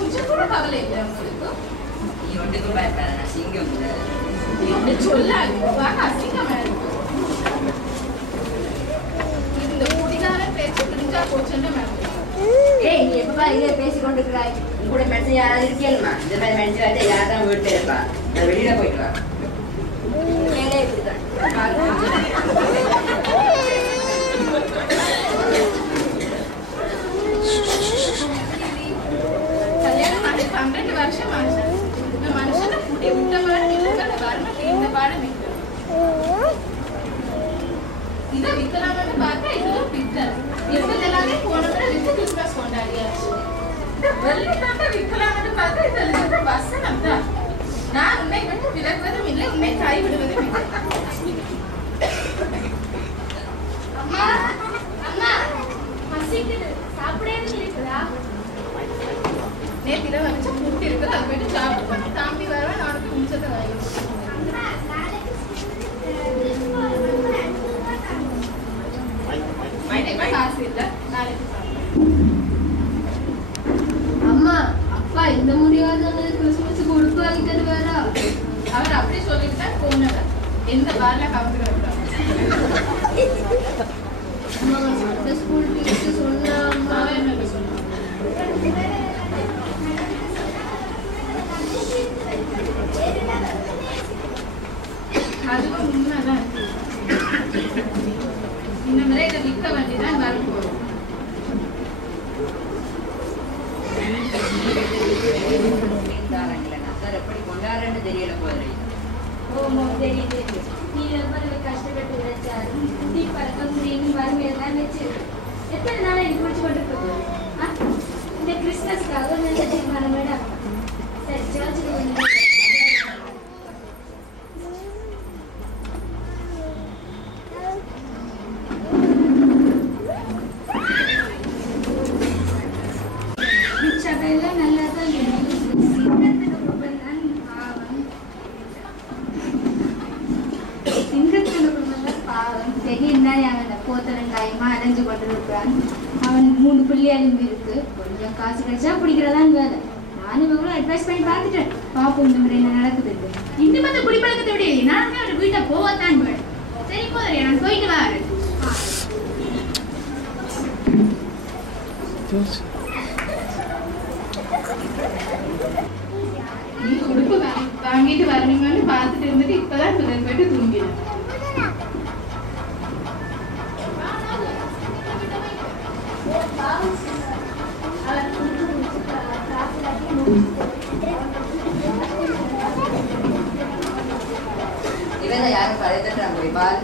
கொஞ்சம் கூட கவலை இல்லை உங்களுக்கு. நீ ஒன்றுக்கும் பயப்படாத, நான் சிங்கம் இல்லை. இப்படி சொல்லாது, வாங்க அசிங்கமா இருக்கு. இந்த குடிகாரன் பேச்சு பிடிச்சா போச்சுன்னு மேம். ஏய், நீ எப்பப்பா இங்கே பேசிக்கொண்டு இருக்கிறாய்? உங்களோட மனுஷன் யாராவது இருக்கேன்மா? இந்த மாதிரி மனுஷன் வந்து யார் தான் வீட்டில் இருப்பா? நான் வெளியில போயிட்டு வா. மேலே இப்படிதான் கல்யாணம் ஆகி 12 வருஷம் ஆச்சு. இந்த மனுஷனை குடி விட்ட பாடம் இருக்கிற வரணும். இந்த பாடம் இதை விற்கலாம்னு பார்த்தா இதுவும் விற்கல. விற்கிறது எல்லாமே போன முறை விற்று கிறிஸ்மஸ் கொண்டாடியாச்சு. வெள்ளிக்காட்ட விற்கலாம்னு பார்த்தா இது வசனம் தான். நான் உன்னை வந்து விலகுவதும் இல்லை, உன்னை கைவிடுவதும் இல்லை. அம்மா அம்மா பசிக்குது, சாப்பிடவே இருக்குதா? நேற்று இரவு வச்சு கூட்டி இருக்குது, அது போயிட்டு சாப்பிட்டு தாம்பி வர நாளைக்கு மிச்சத்தை வாங்கி காசு இல்லை, நாளைக்கு அம்மா அப்பா இந்த முடியாத கிறிஸ்மஸ் கொடுத்து வாங்கி தருவாரா? அவர் அப்படி சொல்லிட்டு தான் போனவர். எந்த பார்ல கவுந்துக்கிறாங்க. ஸ்கூல் டீச்சர் சொன்னா அம்மா என்ன சொல்லுவாங்க? அதுவும் உண்மைதான். இந்த முறை இதை விற்க வேண்டிதான் வர போறோம். எப்படி கொண்டாடுறேன்னு தெரியல போதும். ஓமோ தெரியுது. நீ ரொம்ப கஷ்டப்பட்டு உழைச்சாரு. குட்டி பழக்கம் மீன் வறுமையெல்லாம் வச்சு எத்தனை நாள் எனக்கு குடிச்சு கொண்டு போகுது. இந்த கிறிஸ்மஸ்க்காக நல்ல மேடம். சரி சர்ச்சுக்கு வந்து சகையெல்லாம் நல்லா தான் அடைஞ்சு கொண்டிருக்கிறான். அவன் 3 பிள்ளையாலும் இருக்கு. கொஞ்சம் காசு கிடைச்சா பிடிக்கிறதான் வேலை. நானும் எவ்வளோ அட்வைஸ் பண்ணி பார்த்துட்டேன். பாப்போம் இந்த மாதிரி என்ன நடக்குது. இன்னும் வந்து குடிப்பழக்கத்தை விட நானுமே அவர் வீட்டை போகத்தான் போயிடும். சரி போதே, நான் போயிட்டு வரேன். நீ உடுப்பு வாங்கிட்டு வரணுமான்னு பார்த்துட்டு இருந்துட்டு இப்பதான் முதல் போயிட்டு தூங்கினேன். இவன் யாரும் பழைய தட்டுறாங்க போய் பால்.